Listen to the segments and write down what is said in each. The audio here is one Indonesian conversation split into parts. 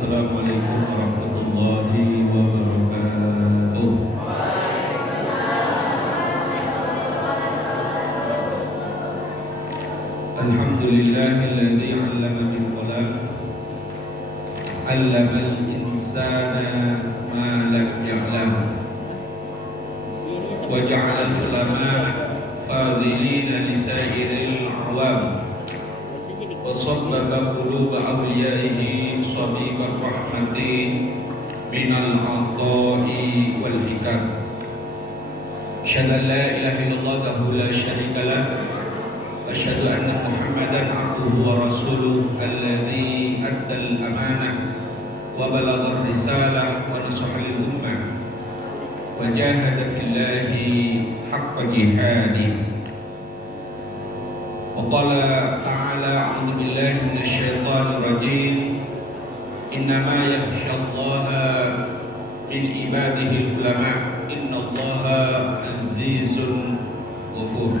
Assalamualaikum warahmatullahi wabarakatuh. Alhamdulillahilladzi 'allama bil qalam, 'allamal insana ma lam ya'lam, wa ja'ala ulama fadhilina li sa'iril 'awam, wa sabbaba quluba awliyaihi sabibar rahmati minal 'ata'i wal hikam. Asyhadu an la ilaha illallah wahdahu la syarika lah, wa asyhadu anna Muhammadan 'abduhu wa rasuluh alladzi addal amanah wa balagha risalah wa nasaha lil ummah wa jahada fillahi haqqa jihadih. Wa qala ta'ala a'udzu billahi minasy syaithanir rajim. Innama yakhsyallaha min ibadihi ulama, innallaha azizun ghafur.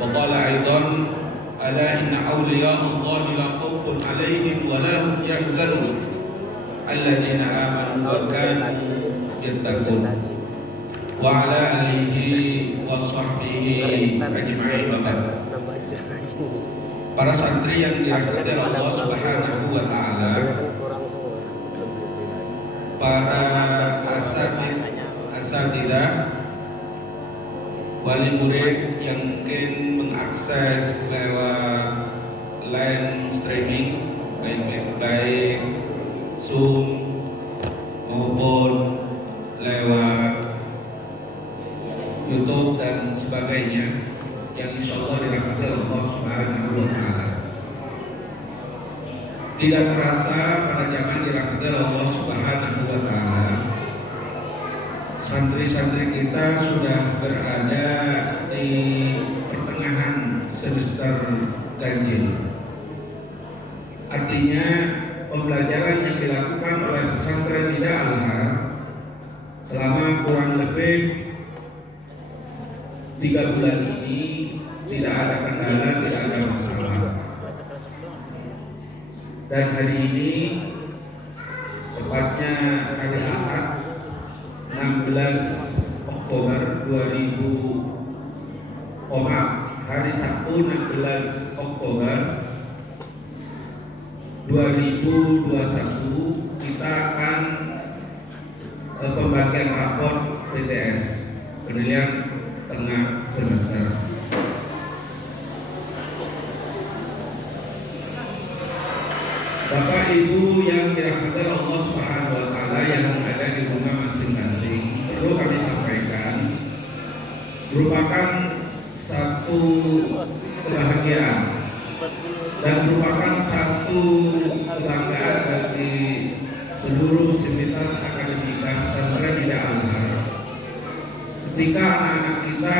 Wa qala aidan ala inna awliya'allahi la khaufun 'alaihim wa la hum yahzanun alladziina aamanu wa kaanu yattaqun. Wa ala alihi wa sahbihi ajma'in. Para santri yang dirahmati Allah Subhanahu wa taala, para asatidzah, wali murid yang mungkin mengakses lewat line streaming baik Zoom maupun lewat YouTube dan sebagainya, yang insyaallah dirahmati Allah Subhanahu wa taala. Tidak terasa pada zaman dirahmati Allah Subhanahu wa taala, santri-santri kita sudah berada di pertengahan semester ganjil. Artinya pembelajaran yang dilakukan oleh pesantren Nida Al-Har selama kurang lebih 3 bulan ini tidak ada kendala, tidak ada masalah. Dan hari ini, tepatnya hari Ahad 16 Oktober 2000, hari Sabtu 16 Oktober 2021, kita akan pembagian rapor PTS, penilaian tengah semester. Bapak Ibu yang dirahmati Allah Subhanahu wa taala yang ada di rumah masing-masing, perlu kami sampaikan, merupakan satu kebahagiaan dan merupakan satu kebanggaan bagi seluruh sivitas akademika pesantren Nida Al-Har. Ketika anak-anak kita,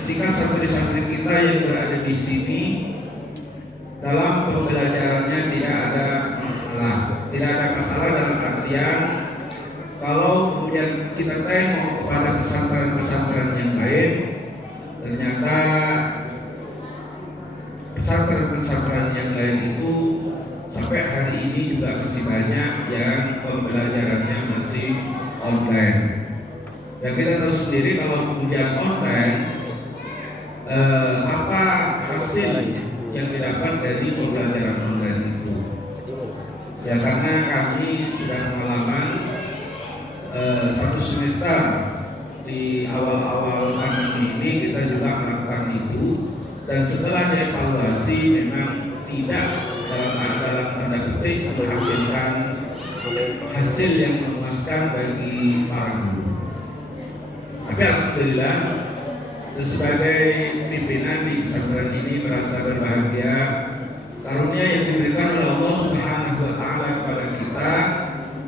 ketika santri-santri kita yang berada di sini dalam pembelajarannya tidak ada masalah. Tidak ada masalah dalam artian kalau kemudian kita tengok kepada pesantren-pesantren yang lain, ternyata pesantren-pesantren yang lain itu sampai hari ini juga masih banyak yang pembelajarannya masih online. Ya kita tahu sendiri kalau kemudian online, apa hasil yang didapat dari pembelajaran online itu? Ya karena kami sudah pengalaman satu semester di awal-awal pandemi ini kita juga melakukan itu, dan setelah dievaluasi memang tidak dalam tanda petik menghasilkan hasil yang memuaskan bagi para guru. Tapi alhamdulillah, sebagai pimpinan di pesantren ini merasa berbahagia karunia yang diberikan oleh Allah Subhanahu wa taala kepada kita.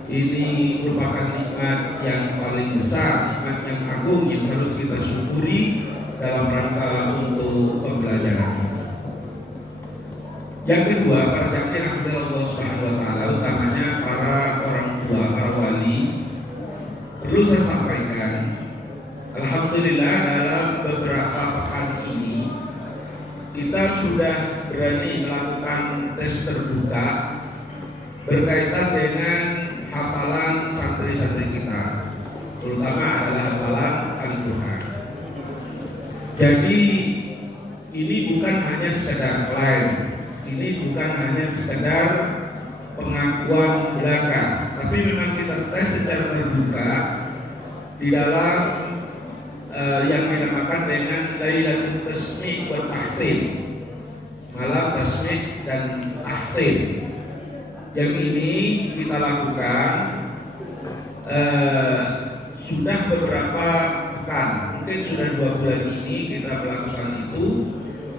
Ini merupakan nikmat yang paling besar, nikmat yang agung yang harus kita syukuri dalam rangka untuk pembelajaran. Yang kedua, para jamaah Allah Subhanahu wa taala, utamanya para orang tua, para wali, perlu saya sampaikan, alhamdulillah dalam beberapa pekan ini kita sudah berani melakukan tes terbuka berkaitan dengan hafalan santri-santri kita, terutama adalah hafalan Al-Quran. Jadi ini bukan hanya sekedar klaim, ini bukan hanya sekedar pengakuan belaka, tapi memang kita tes secara terbuka di dalam yang dinamakan dengan Lailatul Tasmi' wa Tahtim, malam tasmi' dan tahtim. Yang ini kita lakukan sudah beberapa pekan, mungkin sudah 2 bulan ini kita melakukan itu,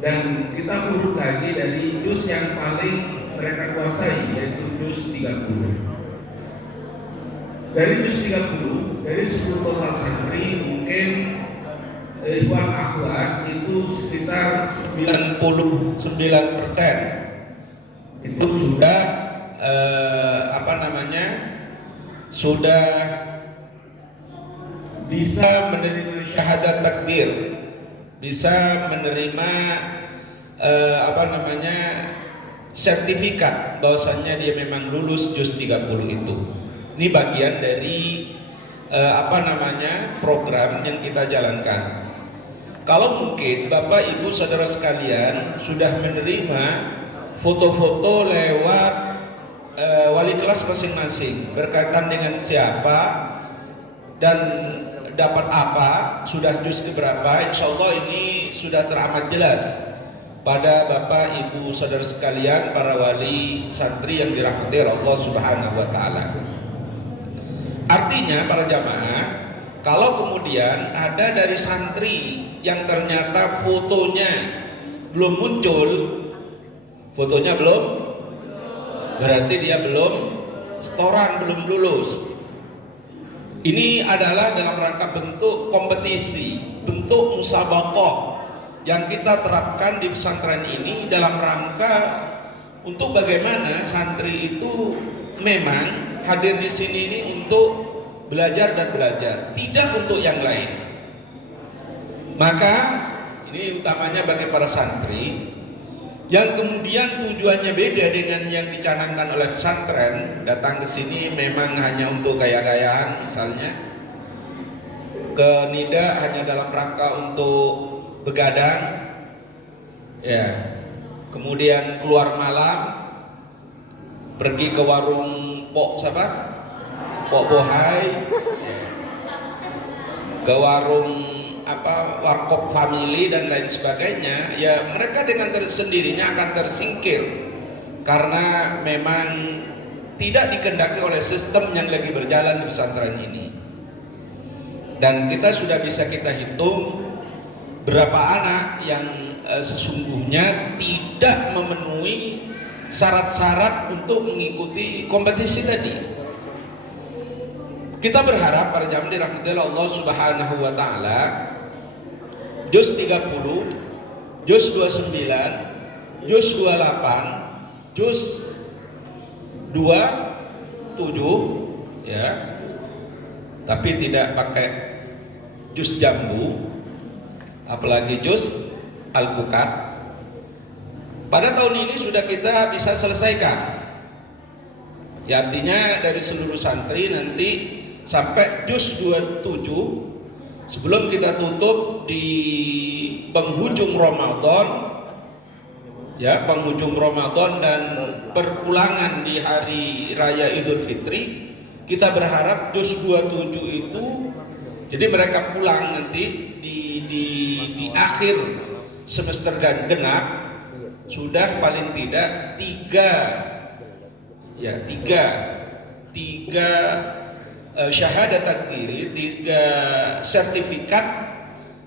dan kita urut lagi dari juz yang paling mereka kuasai, yaitu juz 30. Dari juz 30, dari 10 total santri mungkin ikhwan akhwat itu sekitar 99% itu sudah sudah bisa menerima syahadat takdir, bisa menerima sertifikat bahwasannya dia memang lulus juz 30 itu. Ini bagian dari program yang kita jalankan. Kalau mungkin Bapak Ibu Saudara sekalian sudah menerima foto-foto lewat wali kelas masing-masing berkaitan dengan siapa dan dapat apa, sudah juz keberapa, insya Allah ini sudah teramat jelas pada Bapak Ibu Saudara sekalian, para wali santri yang dirahmati Allah Subhanahu wa Ta'ala. Artinya para jamaah, kalau kemudian ada dari santri yang ternyata fotonya belum muncul, berarti dia belum setoran, belum lulus. Ini adalah dalam rangka bentuk kompetisi, bentuk musabaqah yang kita terapkan di pesantren ini dalam rangka untuk bagaimana santri itu memang hadir di sini ini untuk belajar dan belajar, tidak untuk yang lain. Maka ini utamanya bagi para santri yang kemudian tujuannya beda dengan yang dicanangkan oleh pesantren, datang ke sini memang hanya untuk gaya-gayaan, misalnya ke Nida hanya dalam rangka untuk begadang, ya, kemudian keluar malam, pergi ke warung Pok Bohai, ya, ke warung warkop family dan lain sebagainya, ya mereka dengan sendirinya akan tersingkir karena memang tidak dikehendaki oleh sistem yang lagi berjalan di pesantren ini. Dan kita sudah bisa kita hitung berapa anak yang sesungguhnya tidak memenuhi syarat-syarat untuk mengikuti kompetisi tadi. Kita berharap para jamaah dirahmati Allah Subhanahu wa Ta'ala, juz 30, juz 29, juz 28, juz 27, ya, tapi tidak pakai juz jambu, apalagi juz al-bukat. Pada tahun ini sudah kita bisa selesaikan. Ya, artinya dari seluruh santri nanti sampai juz 27 sebelum kita tutup di penghujung Ramadan, ya, penghujung Ramadan dan perpulangan di hari raya Idul Fitri, kita berharap juz 27 itu jadi mereka pulang nanti di akhir semester genap sudah paling tidak tiga syahadat takdiri, 3 sertifikat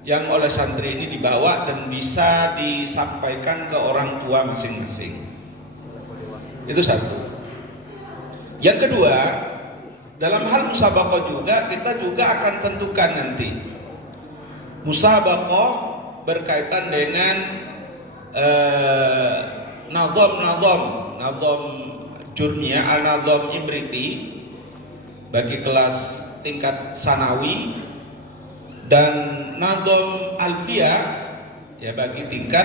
yang oleh santri ini dibawa dan bisa disampaikan ke orang tua masing-masing. Itu satu. Yang kedua, dalam hal musabaqah juga kita juga akan tentukan nanti musabaqah berkaitan dengan nazam jurnia, al-nazam imriti bagi kelas tingkat sanawi, dan nazam alfiyah ya bagi tingkat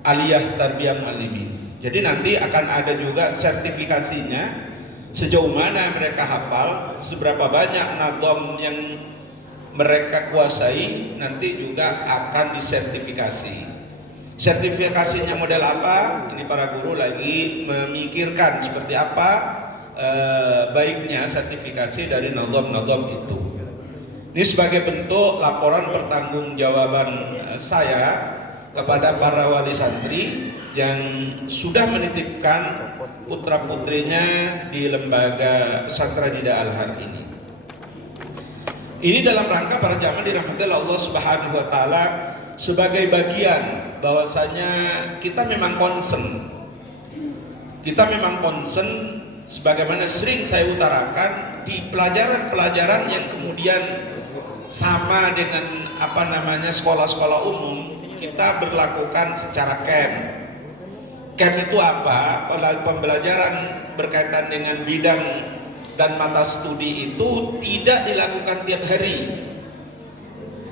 aliyah tarbiyah muallimin. Jadi nanti akan ada juga sertifikasinya, sejauh mana mereka hafal, seberapa banyak nadham yang mereka kuasai, nanti juga akan disertifikasi. Sertifikasinya model apa? Ini para guru lagi memikirkan seperti apa baiknya sertifikasi dari nadham-nadham itu. Ini sebagai bentuk laporan pertanggungjawaban saya kepada para wali santri yang sudah menitipkan putra-putrinya di lembaga pesantren Nida Al-Har ini. Ini dalam rangka para jamaah dirahmati Allah Subhanahu wa taala sebagai bagian bahwasanya kita memang concern. Kita memang concern sebagaimana sering saya utarakan di pelajaran-pelajaran yang kemudian sama dengan sekolah-sekolah umum, kita berlakukan secara camp. Camp itu apa? Pembelajaran berkaitan dengan bidang dan mata studi itu tidak dilakukan tiap hari,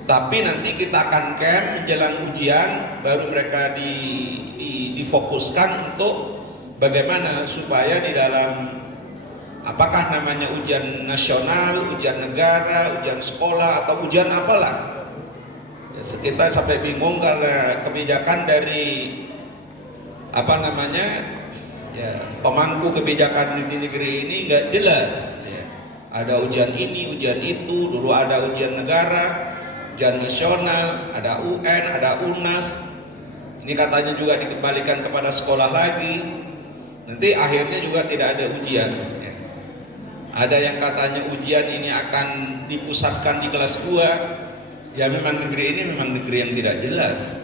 tapi nanti kita akan camp menjelang ujian, baru mereka difokuskan untuk bagaimana supaya di dalam apakah namanya ujian nasional, ujian negara, ujian sekolah, atau ujian apalah ya, kita sampai bingung karena kebijakan dari pemangku kebijakan di negeri ini nggak jelas ya. Ada ujian ini, ujian itu, dulu ada ujian negara, ujian nasional, ada UN, ada UNAS, ini katanya juga dikembalikan kepada sekolah lagi, nanti akhirnya juga tidak ada ujian ya. Ada yang katanya ujian ini akan dipusatkan di kelas 2. Ya memang negeri ini memang negeri yang tidak jelas.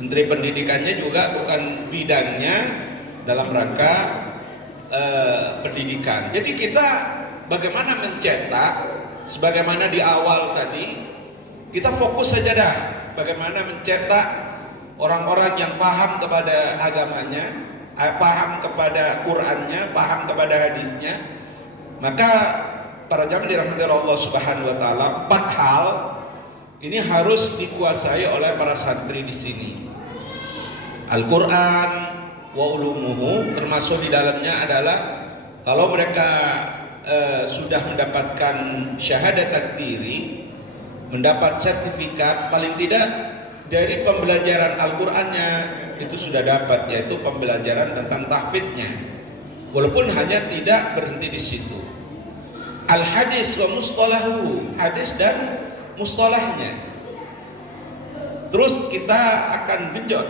Menteri Pendidikannya juga bukan bidangnya dalam rangka pendidikan. Jadi kita bagaimana mencetak, sebagaimana di awal tadi kita fokus saja dah, bagaimana mencetak orang-orang yang paham kepada agamanya, paham kepada Qur'annya, paham kepada hadisnya. Maka para jamaah dirahmati Allah Subhanahu wa taala, 4 hal ini harus dikuasai oleh para santri di sini. Al-Qur'an wa ulumuhu, termasuk di dalamnya adalah kalau mereka sudah mendapatkan syahadat takdiri, mendapat sertifikat, paling tidak dari pembelajaran Al-Qur'annya itu sudah dapat, yaitu pembelajaran tentang tahfidnya, walaupun hanya tidak berhenti di situ. Al-hadis wa mustalahu, hadis dan mustalahnya. Terus kita akan genjot.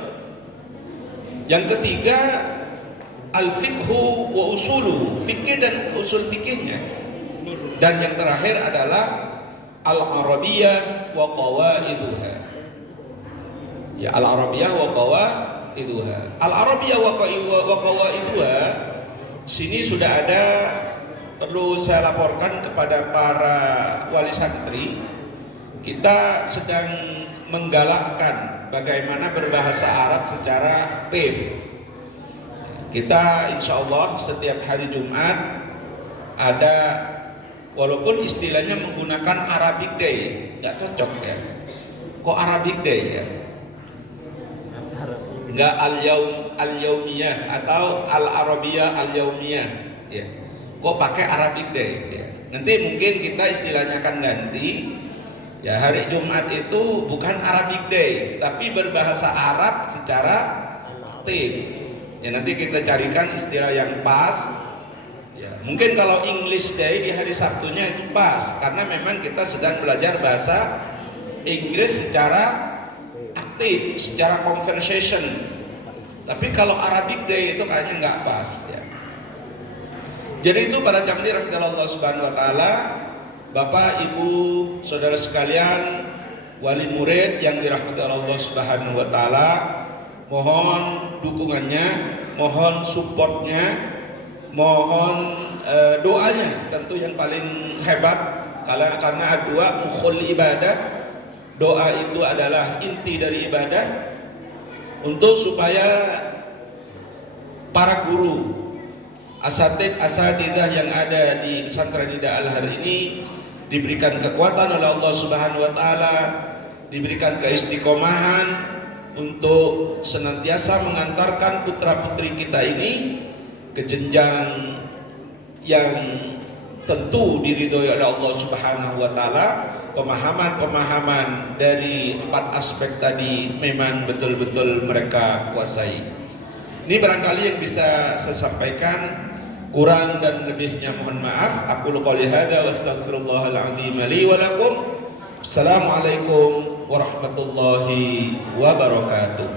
Yang ketiga, al-fiqhu wa usulu, fikih dan usul fikihnya. Dan yang terakhir adalah al-arabiyah wa qawaiduha. Ya, al-arabiyah wa qawaiduha. Al-arabiyah wa qawaiduha, sini sudah ada, perlu saya laporkan kepada para wali santri, kita sedang menggalakkan bagaimana berbahasa Arab secara aktif. Kita insya Allah setiap hari Jumat ada, walaupun istilahnya menggunakan Arabic Day, nggak cocok ya. Kok Arabic Day ya? Nggak al-yaumiyah atau al-arabiyah al-yaumiyah ya. Kok pakai Arabic Day ya. Nanti mungkin kita istilahnya akan ganti ya, hari Jumat itu bukan Arabic Day tapi berbahasa Arab secara aktif ya. Nanti kita carikan istilah yang pas ya. Mungkin kalau English Day di hari Sabtunya itu pas, karena memang kita sedang belajar bahasa Inggris secara aktif, secara conversation. Tapi kalau Arabic Day itu kayaknya nggak pas ya. Jadi itu para jamaah dirahmati Allah Subhanahu wa taala, Bapak, Ibu, saudara sekalian, wali murid yang dirahmati Allah Subhanahu wa taala, mohon dukungannya, mohon supportnya, mohon doanya, tentu yang paling hebat karena doa mukhul ibadah. Doa itu adalah inti dari ibadah, untuk supaya para guru, asatidzah yang ada di pesantren Nida Al-Har ini diberikan kekuatan oleh Allah Subhanahu wa taala, diberikan keistiqomahan untuk senantiasa mengantarkan putra-putri kita ini ke jenjang yang tentu diridhoi oleh Allah Subhanahu wa taala. Pemahaman-pemahaman dari 4 aspek tadi memang betul-betul mereka kuasai. Ini barangkali yang bisa saya sampaikan. Kurang dan lebihnya mohon maaf. Aku qouli hadza wa astaghfirullahal azim li wa lakum. Assalamualaikum warahmatullahi wabarakatuh.